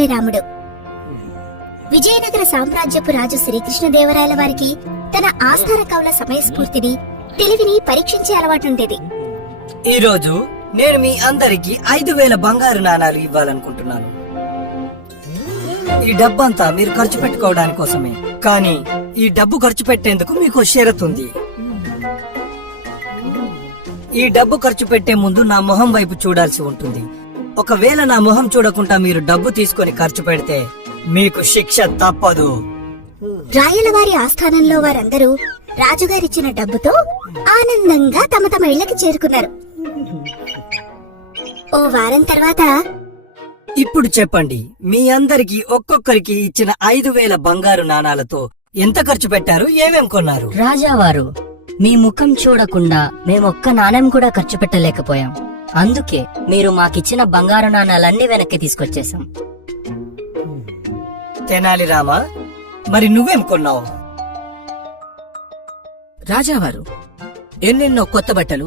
తెనాలి రాముడు. విజయనగర సామ్రాజ్యపు రాజు శ్రీకృష్ణదేవరాయల వారికి తన ఆస్థాన కవుల సమయస్ఫూర్తిని, తెలివిని పరీక్షించే అలవాటుండేది. ఈ రోజు నేను మీ అందరికి 5000 బంగారు నాణాలు ఇవ్వాలనుకుంటున్నాను. ఈ డబ్బంతా మీరు ఖర్చు పెట్టుకోవడానికి కోసమే. కానీ ఈ డబ్బు ఖర్చు పెట్టేందుకు మీకు షరతు ఉంది. ఈ డబ్బు ఖర్చు పెట్టే ముందు నా మొహం వైపు చూడాల్సి ఉంటుంది. ఒకవేళ నా మొహం చూడకుండా మీరు డబ్బు తీసుకొని ఖర్చు పెడితే మీకు శిక్ష తప్పదు. రాయలవారి ఆస్థానంలో వారందరూ రాజుగారిచ్చిన డబ్బుతో ఆనందంగా తమ తమ ఇళ్లకి చేరుకున్నారు. ఓ వారం తర్వాత, ఇప్పుడు చెప్పండి, మీ అందరికి ఒక్కొక్కరికి ఇచ్చిన 5000 బంగారు నాణాలతో ఎంత ఖర్చు పెట్టారు, ఏమేం కొన్నారు? రాజావారు, మీ ముఖం చూడకుండా మేమొక్క నాణెం కూడా ఖర్చు పెట్టలేకపోయాం. అందుకే మీరు మాకిచ్చిన బంగారు నాణాలన్నీ వెనక్కి తీసుకొచ్చేసాం. తెనాలి రామా, మరి నువ్వేం కొన్నావు? రాజావారు, ఎన్నెన్నో కొత్త బట్టలు,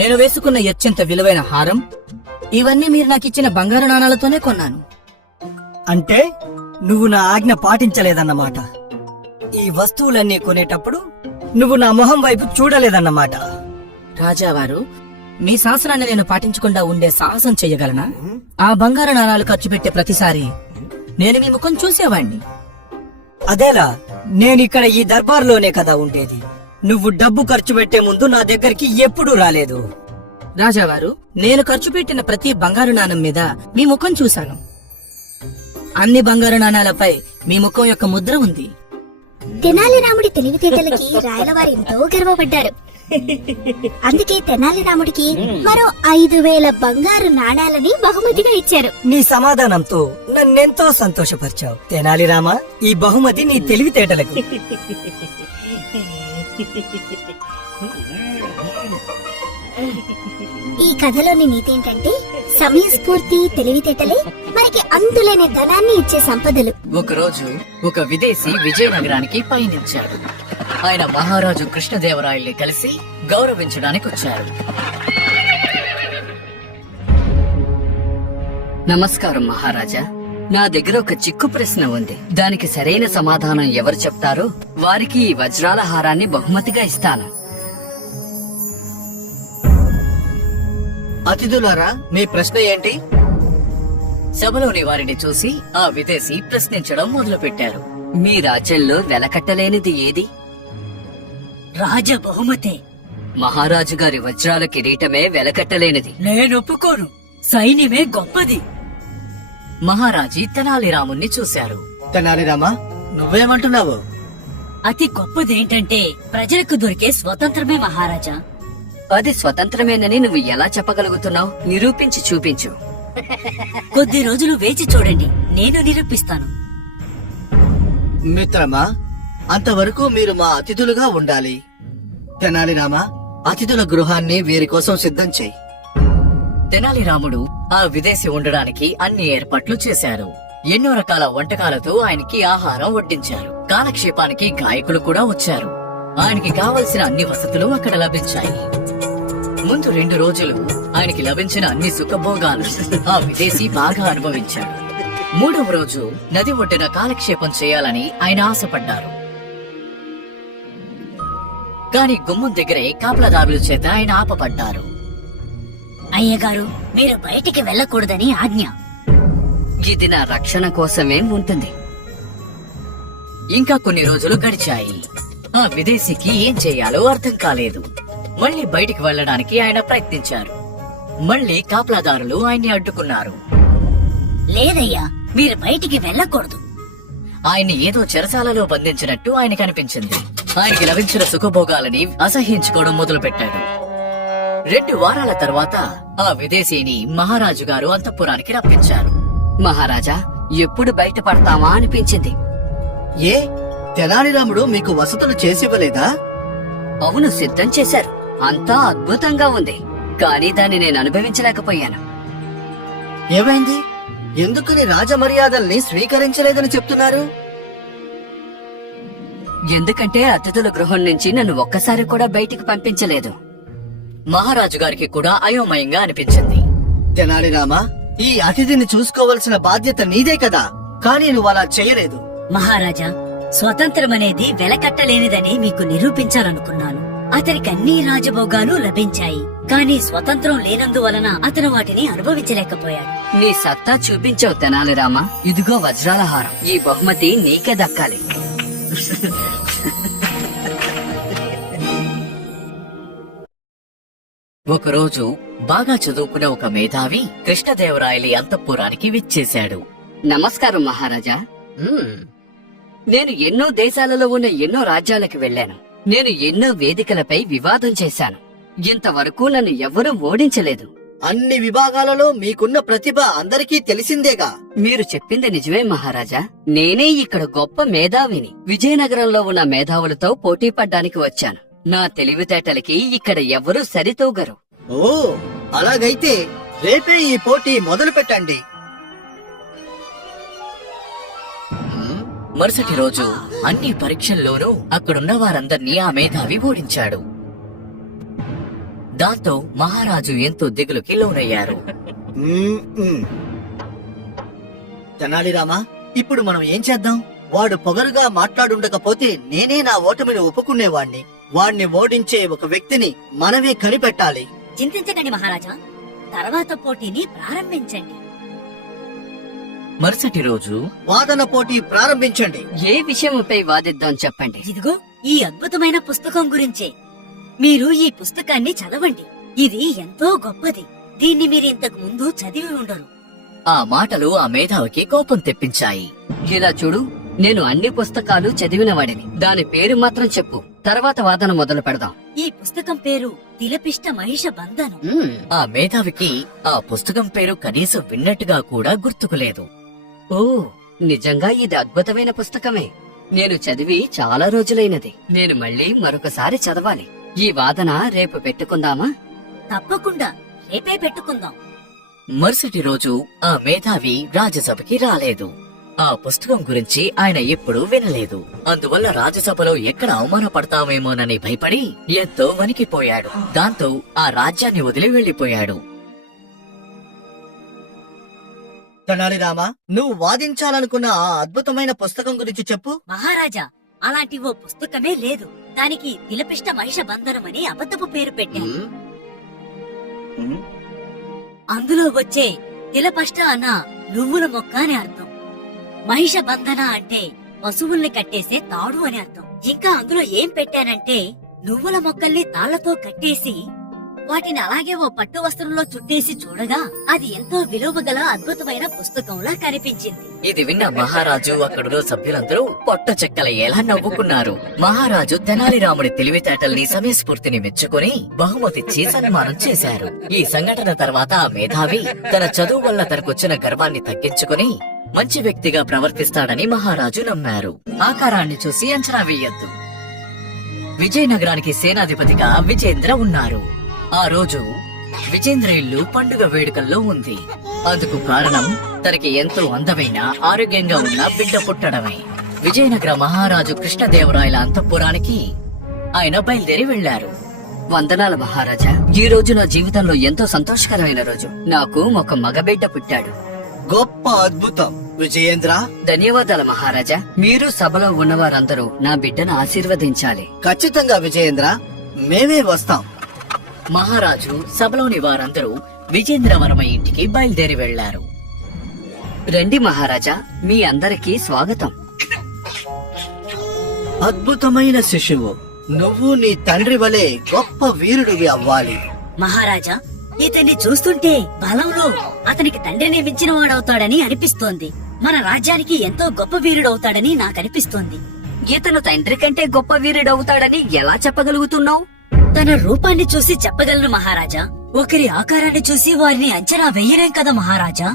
నేను వేసుకున్న అత్యంత విలువైన హారం, ఇవన్నీ మీరు నాకిచ్చిన బంగారు నాణాలతోనే కొన్నాను. అంటే నువ్వు నా ఆజ్ఞ పాటించలేదన్నమాట. ఈ వస్తువులన్నీ కొనేటప్పుడు నువ్వు నా మొహం వైపు చూడలేదన్నమాట. రాజావారు, మీ శాసనాన్ని నేను పాటించకుండా ఉండే సాహసం చెయ్యగలనా? ఆ బంగారు నాణాలు ఖర్చు పెట్టే ప్రతిసారి నేను మీ ముఖం చూసేవాణ్ణి. అదేలా? నేనిక్కడ ఈ దర్బార్లోనే కదా ఉండేది. నువ్వు డబ్బు ఖర్చు పెట్టే ముందు నా దగ్గరికి ఎప్పుడూ రాలేదు. రాజావారు, నేను ఖర్చు పెట్టిన ప్రతి బంగారు నాణం మీద మీ ముఖం చూశాను. అన్ని బంగారు నాణాలపై మీ ముఖం యొక్క ముద్ర ఉంది. తెనాలి రాముడి తెలివితేటలకి రాయలవారు ఎంతో గర్వపడ్డారు. అందుకే తెనాలి రాముడికి మరో 5000 బంగారు నాణాలని బహుమతిగా ఇచ్చారు. నీ సమాధానంతో నన్నెంతో సంతోషపరిచావు తెనాలి రామా. ఈ బహుమతి నీ తెలివితేటలకు. ఈ కథలోని నీతి ఏంటంటే, సమయస్ఫూర్తి, తెలివితేటలే మనకి అంతులేని ధనాన్ని ఇచ్చే సంపదలు. ఒకరోజు ఒక విదేశీ విజయనగరానికి పయనించాడు. ఆయన మహారాజు కృష్ణదేవరాయల్ని కలిసి గౌరవించడానికి వచ్చారు. నమస్కారం మహారాజా, నా దగ్గర ఒక చిక్కు ప్రశ్న ఉంది. దానికి సరైన సమాధానం ఎవరు చెప్తారో వారికి ఈ వజ్రాల హారాన్ని బహుమతిగా ఇస్తాను. అతిథులారా, మీ ప్రశ్న ఏంటి? సభలోని వారిని చూసి ఆ విదేశీ ప్రశ్నించడం మొదలుపెట్టారు. మీ రాజ్యంలో వెలకట్టలేనిది ఏది? రాజ బహుమతే. మహారాజు గారి వజ్రాల కిరీటమే వెలకట్టలేనిది. నేను ఒప్పుకోను. సైన్యమే గొప్పది. మహారాజీ తెనాలి రాముణ్ణి చూశారు. తెనాలి రామా, నువ్వేమంటున్నావు? అతి గొప్పదేంటంటే ప్రజలకు దొరికే స్వతంత్రమే మహారాజా. అది స్వతంత్రమేనని నువ్వు ఎలా చెప్పగలుగుతున్నావు? నిరూపించి చూపించు. కొద్ది రోజులు వేచి చూడండి, నేను నిరూపిస్తాను. మిత్రమా, అంతవరకు మీరు మా అతిథులుగా ఉండాలి. తెనాలి రామా, అతిథుల గృహాన్ని వీరి కోసం సిద్ధం చేయి. తెనాలి రాముడు ఆ విదేశీ ఉండడానికి అన్ని ఏర్పాట్లు చేశారు. ఎన్నో రకాల వంటకాలతో ఆయనకి ఆహారం వడ్డించారు. కాలక్షేపానికి గాయకులు కూడా వచ్చారు. ఆయనకి కావలసిన అన్ని వసతులు అక్కడ లభించాయి. ముందు 2 రోజులు ఆయనకి లభించిన అన్ని సుఖభోగాలు ఆ విదేశీ బాగా అనుభవించాడు. 3వ రోజు నది ఒడ్డున కాలక్షేపం చేయాలని ఆయన ఆశపడ్డారు. కాని గుమ్మం దగ్గరే కాపలాదారుల చేత ఆయన ఆపబడ్డారు. అయ్యగారు, మీరు బయటికి వెళ్ళకూడదని ఆజ్ఞ. ఇది నా రక్షణ కోసమే ఉంటుంది. ఇంకా కొన్ని రోజులు గడిచాయి. ఆ విదేశీకి ఏం చేయాలో అర్థం కాలేదు. మళ్లీ బయటికి వెళ్లడానికి ఆయన ప్రయత్నించారు. మళ్లీ కాపలాదారులు ఆయన్ని అడ్డుకున్నారు. లేదయ్యా, మీరు బయటికి వెళ్ళకూడదు. ఆయన్ని ఏదో చెరసాలలో బంధించినట్టు ఆయనకు అనిపించింది. ఆయనకి లభించిన సుఖభోగాలని అసహ్యించుకోవడం మొదలుపెట్టాడు. 2 వారాల తర్వాత ఆ విదేశీని మహారాజు గారు అంతఃపురానికి రప్పించారు. మహారాజా, ఎప్పుడు బయటపడతామా అనిపించింది. ఏ, తెనాలి రాముడు మీకు వసతులు చేసివ్వలేదా? అవును, సిద్ధం చేశారు. అంతా అద్భుతంగా ఉంది. కానీ దాన్ని నేను అనుభవించలేకపోయాను. ఏమైంది? ఎందుకని రాజమర్యాదల్ని స్వీకరించలేదని చెప్తున్నారు? ఎందుకంటే అతిథుల గృహం నుంచి నన్ను ఒక్కసారి కూడా బయటికి పంపించలేదు. మహారాజు గారికి కూడా అయోమయంగా అనిపించింది. తెనాలి రామా, ఈ అతిథిని చూసుకోవలసిన బాధ్యత నీదే కదా, కానీ నువ్వు అలా చేయలేదు. మహారాజా, స్వతంత్రం అనేది వెలకట్టలేనిదని మీకు నిరూపించాలనుకున్నాను. అతనికి అన్ని రాజభోగాలు లభించాయి, కానీ స్వతంత్రం లేనందువలన అతను వాటిని అనుభవించలేకపోయాడు. నీ సత్తా చూపించావు తెనాలి రామా. ఇదిగో వజ్రాల హారం. ఈ బహుమతి నీకే దక్కాలి. ఒకరోజు బాగా చదువుకునే ఒక మేధావి కృష్ణదేవరాయలి అంతఃపురానికి విచ్చేశాడు. నమస్కారం మహారాజా. నేను ఎన్నో దేశాలలో ఉన్న ఎన్నో రాజ్యాలకు వెళ్ళాను. నేను ఎన్నో వేదికలపై వివాదం చేశాను. ఇంతవరకు నన్ను ఎవ్వరూ ఓడించలేదు. అన్ని విభాగాలలో మీకున్న ప్రతిభ అందరికీ తెలిసిందేగా. మీరు చెప్పింది నిజమే మహారాజా. నేనే ఇక్కడ గొప్ప మేధావిని. విజయనగరంలో ఉన్న మేధావులతో పోటీ పడ్డానికి వచ్చాను. నా తెలివితేటలకి ఇక్కడ ఎవ్వరూ సరితూగరు. ఓ, అలాగైతే రేపే ఈ పోటీ మొదలు పెట్టండి. మరుసటి రోజు అన్ని పరీక్షల్లోనూ అక్కడున్న వారందర్నీ ఆ మేధావి ఓడించాడు. దాంతో మహారాజు ఎంతో దిగులుకి లోనయ్యారు. తెనాలి రామా, ఇప్పుడు మనం ఏం చేద్దాం? వాడు పొగరుగా మాట్లాడుండకపోతే నేనే నా ఓటమిని ఒప్పుకునేవాణ్ణి. వాణ్ణి ఓడించే ఒక వ్యక్తిని మనమే కనిపెట్టాలి. చింతించకండి మహారాజా, తర్వాత పోటీని ప్రారంభించండి. మరుసటి రోజు వాదన పోటీ ప్రారంభించండి. ఏ విషయంపై వాదిద్దాం చెప్పండి. ఇదిగో ఈ అద్భుతమైన పుస్తకం గురించే. మీరు ఈ పుస్తకాన్ని చదవండి. ఇది ఎంతో గొప్పది. దీన్ని మీరు ఇంతకు ముందు చదివి ఉండరు. ఆ మాటలు ఆ మేధావికి కోపం తెప్పించాయి. ఇలా చూడు, నేను అన్ని పుస్తకాలు చదివినవాడిని. దాని పేరు మాత్రం చెప్పు, తర్వాత వాదన మొదలు పెడదాం. ఈ పుస్తకం పేరు తిలపిష్ట మహిష బంధనం. ఆ మేధావికి ఆ పుస్తకం పేరు కనీసం విన్నట్టుగా కూడా గుర్తుకులేదు. ఓ, నిజంగా ఇది అద్భుతమైన పుస్తకమే. నేను చదివి చాలా రోజులైనది. నేను మళ్ళీ మరొకసారి చదవాలి. ఈ వాదన రేపు పెట్టుకుందామా? తప్పకుండా రేపే పెట్టుకుందాం. మరుసటి రోజు ఆ మేధావి రాజ్యసభకి రాలేదు. ఆ పుస్తకం గురించి ఆయన ఎప్పుడూ వినలేదు. అందువల్ల రాజ్యసభలో ఎక్కడ అవమానపడతామేమోనని భయపడి ఎంతో వణికిపోయాడు. దాంతో ఆ రాజ్యాన్ని వదిలి వెళ్లిపోయాడు. తెనాలి రామా, నువ్వు వాదించాలనుకున్న ఆ అద్భుతమైన పుస్తకం గురించి చెప్పు. మహారాజా, అలాంటి ఓ పుస్తకమే లేదు. దానికి తిలపిష్ట మహిష బంధనం అని అబద్ధపు పేరు పెట్టారు. అందులో వచ్చే తిలపష్ట అన్న నువ్వుల మొక్క అని అర్థం. మహిష బంధన అంటే పశువుల్ని కట్టేసే తాడు అని అర్థం. ఇంకా అందులో ఏం పెట్టానంటే నువ్వుల మొక్కల్ని తాళ్లతో కట్టేసి వాటిని అలాగే ఓ పట్టు వస్త్రంలో చుట్టేసి చూడగా అది ఎంతో విలువగల అద్భుతమైన పుస్తకంలా కనిపించింది. ఇది విన్న మహారాజు అక్కడున్న సభ్యులందరూ పొట్ట చెక్కల ఎలా నవ్వుకున్నారు. మహారాజు తెనాలి రాముడి తెలివితేటల్ని సమయస్ఫూర్తిని మెచ్చుకుని బహుమతిచ్చి సన్మానం చేశారు. ఈ సంఘటన తర్వాత ఆ మేధావి తన చదువు వల్ల తనకొచ్చిన గర్వాన్ని తగ్గించుకుని మంచి వ్యక్తిగా ప్రవర్తిస్తాడని మహారాజు నమ్మారు. ఆకారాన్ని చూసి అంచనా వేయొద్దు. విజయనగరానికి సేనాధిపతిగా విజేంద్ర ఉన్నారు. ఆ రోజు విజేంద్ర ఇల్లు పండుగ వేడుకల్లో ఉంది. అందుకు కారణం తనకి ఎంతో అందమైన ఆరోగ్యంగా ఉన్న బిడ్డ పుట్టడమే. విజయనగర మహారాజు కృష్ణదేవరాయల అంతఃపురానికి ఆయన బయలుదేరి వెళ్లారు. వందనాలు మహారాజా. ఈ రోజు నా జీవితంలో ఎంతో సంతోషకరమైన రోజు. నాకు ఒక మగబిడ్డ పుట్టాడు. గొప్ప అద్భుతం విజయేంద్ర. ధన్యవాదాలు మహారాజా. మీరు సభలో ఉన్నవారందరూ నా బిడ్డను ఆశీర్వదించాలి. ఖచ్చితంగా విజయేంద్ర, మేమే వస్తాం. మహారాజు సభలోని వారందరూ విజేంద్రవర్మ ఇంటికి బయలుదేరి వెళ్లారు. రండి మహారాజా, మీ అందరికీ స్వాగతం. అద్భుతమైన శిశువు, నువ్వు నీ తండ్రి వలె గొప్ప వీరుడివి అవ్వాలి. మహారాజా, ఇతన్ని చూస్తుంటే బలంలో అతనికి తండ్రిని మించిన వాడవుతాడని అనిపిస్తోంది. మన రాజ్యానికి ఎంతో గొప్ప వీరుడవుతాడని నాకనిపిస్తోంది. ఇతను తండ్రి కంటే గొప్ప వీరుడవుతాడని ఎలా చెప్పగలుగుతున్నావు? తన రూపాన్ని చూసి చెప్పగలను మహారాజా. ఒకరి ఆకారాన్ని చూసి వారిని అంచనా వెయ్యలేం కదా మహారాజా.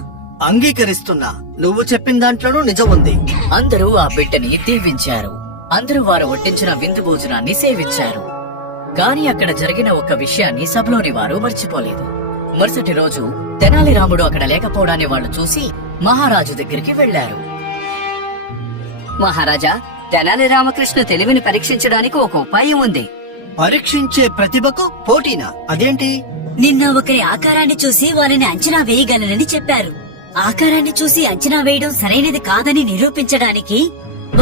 అంగీకరిస్తున్నా, నువ్వు చెప్పిన దాంట్లోనూ నిజం ఉంది. అందరూ ఆ బిడ్డని దీవించారు. అందరూ వారు వడ్డించిన విందు భోజనాన్ని సేవించారు. గాని అక్కడ జరిగిన ఒక విషయాన్ని సభలోని వారు మర్చిపోలేదు. మరుసటి రోజు తెనాలి రాముడు అక్కడ లేకపోవడాన్ని వాళ్ళు చూసి మహారాజు దగ్గరికి వెళ్లారు. మహారాజా, తెనాలి రామకృష్ణ తెలివిని పరీక్షించడానికి ఒక ఉపాయం ఉంది. పరీక్షించే ప్రతిభకు పోటీనా? అదేంటి? నిన్న ఒకరి ఆకారాన్ని చూసి వాళ్ళని అంచనా వేయగలనని చెప్పారు. ఆకారాన్ని చూసి అంచనా వేయడం సరైనది కాదని నిరూపించడానికి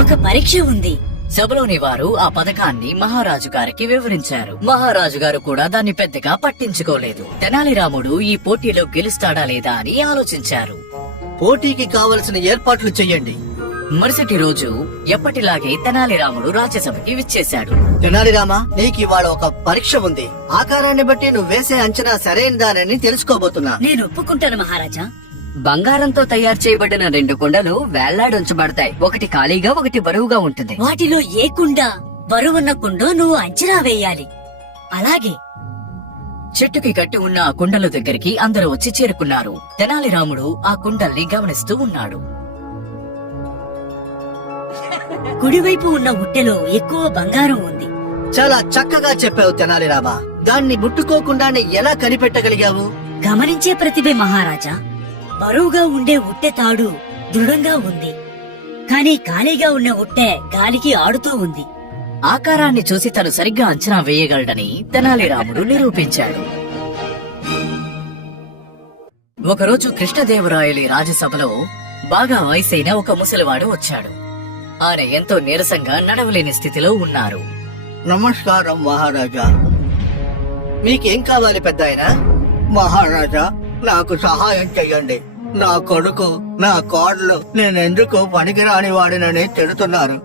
ఒక పరీక్ష ఉంది. సభలోని వారు ఆ పథకాన్ని మహారాజు గారికి వివరించారు. మహారాజు గారు కూడా దాన్ని పెద్దగా పట్టించుకోలేదు. తెనాలి రాముడు ఈ పోటీలో గెలుస్తాడా లేదా అని ఆలోచించారు. పోటీకి కావలసిన ఏర్పాట్లు చెయ్యండి. మరుసటి రోజు ఎప్పటిలాగే తెనాలి రాముడు రాజ్యసభకి విచ్చేశాడు. తెనాలి రామా, నీకు ఇవాళ ఒక పరీక్ష ఉంది. ఆకారాన్ని బట్టి నువ్వు వేసే అంచనా సరైనదానని తెలుసుకోబోతున్నా. నేను ఒప్పుకుంటాను మహారాజా. బంగారంతో తయారు చేయబడిన 2 కుండలు వేళ్లాడుంచబడతాయి. ఒకటి ఖాళీగా, ఒకటి బరువుగా ఉంటుంది. వాటిలో ఏ కుండ బరువున్న కుండో నువ్వు అంచనా వేయాలి. అలాగే చెట్టుకి కట్టి ఉన్న ఆ కుండల దగ్గరికి అందరూ వచ్చి చేరుకున్నారు. తెనాలి రాముడు ఆ కుండల్ని గమనిస్తూ ఉన్నాడు. కుడివైపు ఉన్న ఉట్టెలో ఎక్కువ బంగారం ఉంది. చాలా చక్కగా చెప్పావు తెనాలి రామా. దాన్ని ముట్టుకోకుండానే ఎలా కనిపెట్టగలిగావు? గమనించే ప్రతిభే మహారాజా. బరువుగా ఉండే ఉట్టె తాడు దృఢంగా ఉంది, కానీ ఖాళీగా ఉన్న ఉట్టె గాలికి ఆడుతూ ఉంది. ఆకారాన్ని చూసి తను సరిగ్గా అంచనా వేయగలడని తెనాలి రాముడు నిరూపించాడు. ఒకరోజు కృష్ణదేవరాయలి రాజసభలో బాగా వయసైన ఒక ముసలివాడు వచ్చాడు. ఆయన ఎంతో నీరసంగా నడవలేని స్థితిలో ఉన్నారు. నమస్కారం మహారాజా. మీకేం కావాలి పెద్దాయన? మహారాజా, నాకు సహాయం చెయ్యండి. నా కొడుకు, నా కోడలు నేనెందుకు పనికిరాని వాడినని తిడుతున్నారు.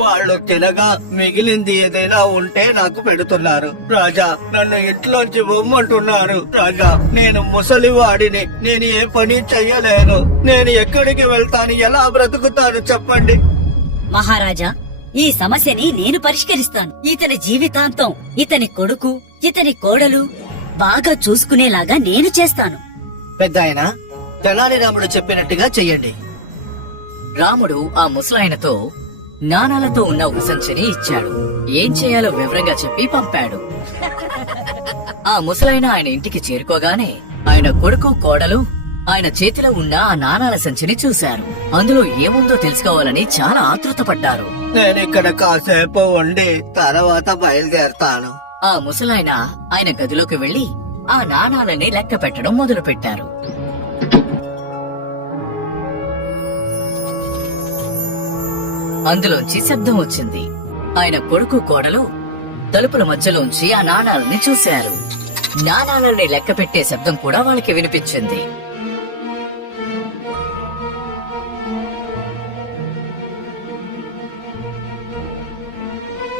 వాళ్ళు తినగా మిగిలింది ఏదైనా ఉంటే నాకు పెడుతున్నారు. రాజా, నన్ను ఇంట్లోంచి బొమ్మంటున్నారు. రాజా, నేను ముసలివాడిని, నేను ఏ పని చెయ్యలేను. నేను ఎక్కడికి వెళ్తాను, ఎలా బ్రతుకుతాను చెప్పండి. మహారాజా, ఈ సమస్యని నేను పరిష్కరిస్తాను. ఇతని జీవితాంతం ఇతని కొడుకు, ఇతని కోడలు బాగా చూసుకునేలాగా నేను చేస్తాను. పెద్దాయన, తెనాలి రాముడు చెప్పినట్టుగా చెయ్యండి. రాముడు ఆ ముసలాయనతో నాణాలతో ఉన్న ఒక సంచిని ఇచ్చాడు. ఏం చేయాలో వివరంగా చెప్పి పంపాడు. ఆ ముసలాయన ఆయన ఇంటికి చేరుకోగానే ఆయన కొడుకు, కోడలు ఆయన చేతిలో ఉన్న ఆ నాణాల సంచిని చూశారు. అందులో ఏముందో తెలుసుకోవాలని చాలా ఆతృతపడ్డారు. నేను ఇక్కడ కాసేపు ఉండి తర్వాత బయలుదేరతాను. ఆ ముసలాయన ఆయన గదిలోకి వెళ్లి ఆ నాణాలని లెక్క పెట్టడం మొదలు పెట్టారు. అందులోంచి శబ్దం వచ్చింది. ఆయన కొడుకు, కోడలు తలుపుల మధ్యలోంచి ఆ నాణాలని చూశారు. నాణాలని లెక్క పెట్టే శబ్దం కూడా వాళ్ళకి వినిపించింది.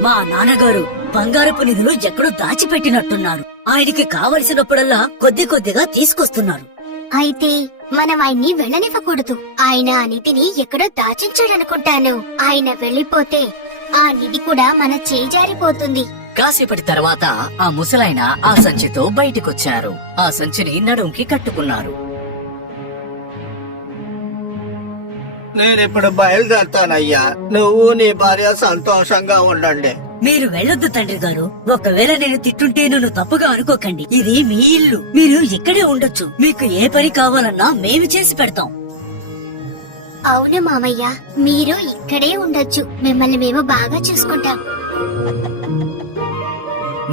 మా నాన్నగారు బంగారపు నిధులు ఎక్కడో దాచిపెట్టినట్టున్నారు. ఆయనకి కావలసినప్పుడల్లా కొద్ది కొద్దిగా తీసుకొస్తున్నారు. అయితే మనం ఆయన్ని వెళ్ళనివ్వకూడదు. ఆయన ఆ నిధిని ఎక్కడో దాచించాడనుకుంటాను. ఆయన వెళ్ళిపోతే ఆ నిధి కూడా మన చేజారిపోతుంది. కాసేపటి తర్వాత ఆ ముసలాయన ఆ సంచితో బయటికొచ్చారు. ఆ సంచిని నడుంకి కట్టుకున్నారు. నేనిప్పుడు బయలుదేరతానయ్యా. నువ్వు నీ భార్య సంతోషంగా ఉండండి. మీరు వెళ్ళొద్దు తండ్రి గారు. ఒకవేళ నేను తిట్టుంటే నన్ను తప్పుగా అనుకోకండి. ఇది మీ ఇల్లు, మీరు ఇక్కడే ఉండొచ్చు. మీకు ఏ పని కావాలన్నా మేము చేసి పెడతాం. అవును మామయ్య, మీరు ఇక్కడే ఉండొచ్చు. మిమ్మల్ని మేము బాగా చూసుకుంటాం.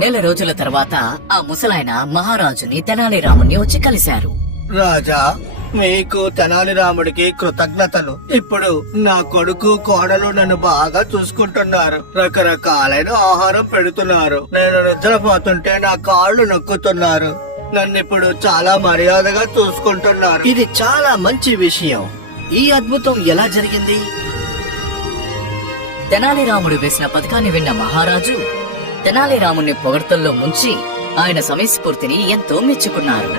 నెల రోజుల తర్వాత ఆ ముసలాయన మహారాజుని తెనాలి రాముని వచ్చి కలిశారు. రాజా, మీకు తెనాలి రాముడికి కృతజ్ఞతలు. ఇప్పుడు నా కొడుకు, కోడలు నన్ను బాగా చూసుకుంటున్నారు. రకరకాలైన ఆహారం పెడుతున్నారు. నేను నిద్రపోతుంటే నా కాళ్ళు నొక్కుతున్నారు. నన్ను ఇప్పుడు చాలా మర్యాదగా చూసుకుంటున్నారు. ఇది చాలా మంచి విషయం. ఈ అద్భుతం ఎలా జరిగింది? తెనాలి రాముడు వేసిన పథకాన్ని విన్న మహారాజు తెనాలి రాముని పొగడ్తల్లో ముంచి ఆయన సమయస్ఫూర్తిని ఎంతో మెచ్చుకున్నారు.